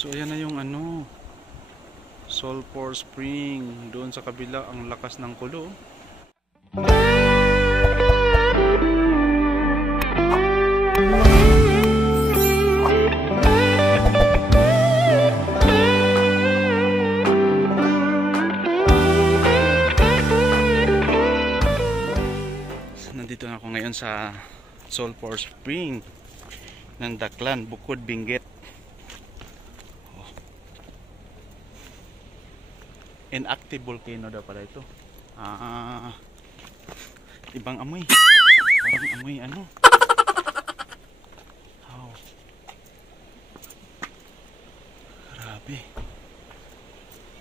So ayan na yung ano, Sulphur Spring. Doon sa kabila ang lakas ng kulo. Nandito na ako ngayon sa Sulphur Spring ng Daklan, Bukod Benguet. Inactive volcano daw pala ito. Ibang amoy. Parang amoy ano. Oh. Grabe.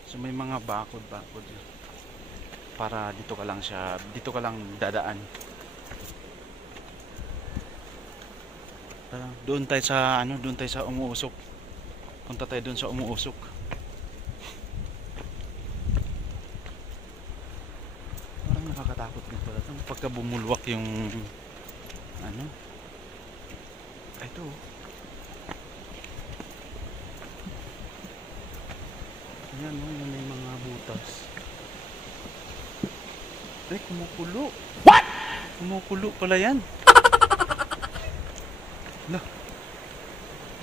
So may mga bakod-bakod. Para dito ka lang siya, dito ka lang dadaan. Doon tayo sa ano, doon tayo sa umuusok. Punta tayo doon sa umuusok. Nakakatakot din pala ito pagka bumulwak yung ano. Ito ayan o, yun may mga butas. Ay, kumukulo. What? Kumukulo pala yan. Lah,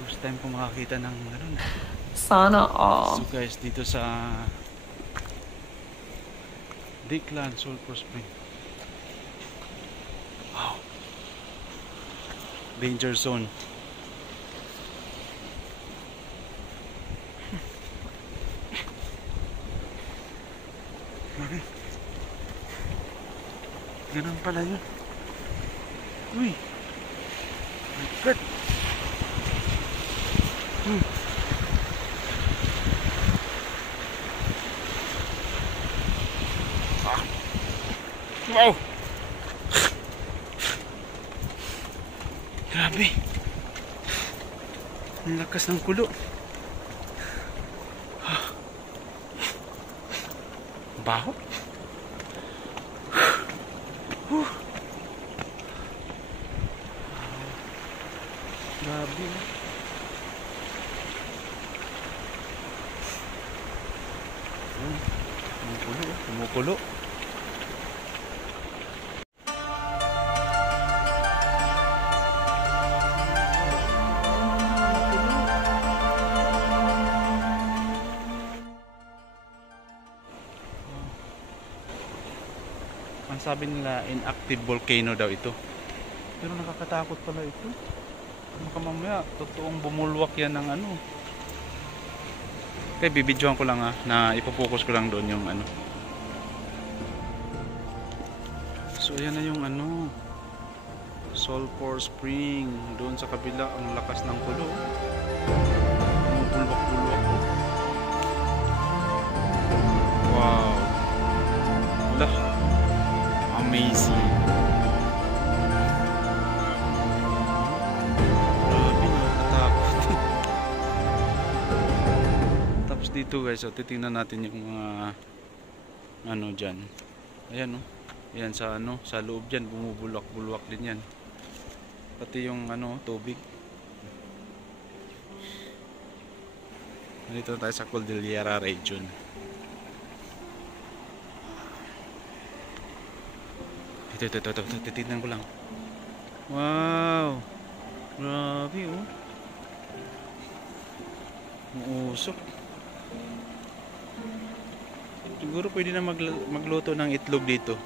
first time ko makakita ng ganun. Sana all. So guys, dito sa Daklan, Sulphur Spring. Wow. Danger zone. Ganun pala yun. Uy. My God. Wow! Grabe! Ang lakas ng kulo. Baho? Grabe. Kumukulo. Kumukulo. Ang sabi nila inactive volcano daw ito. Pero nakakatakot pala ito. Baka mamaya totoong bumulwak yan ng ano. Okay, bibidyohan ko lang na ipopokus ko lang doon yung ano. So ayan na yung ano, Sulphur Spring. Doon sa kabila ang lakas ng kulo. Bulwak-bulwak. Wow. Wala. Amazing. Grabe, nakakatakot. Tapos dito guys, so titingnan natin yung mga ano dyan. Ayan o. Ayan sa ano, sa loob dyan, bumubulwak-bulwak din yan. Pati yung ano, tubig. Nandito na tayo sa Cordillera region. Ito, titignan ko lang. Wow! Grabe oh. Uusok. Siguro pwede na magluto ng itlog dito.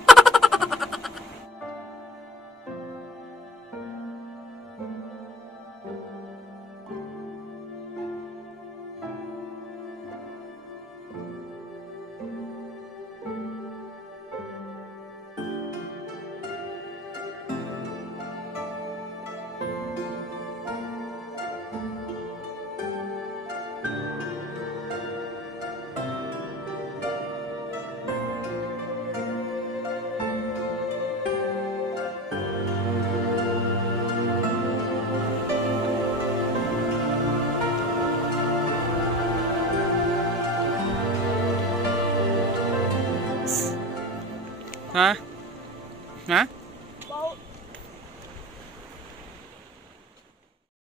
Ha? Ha?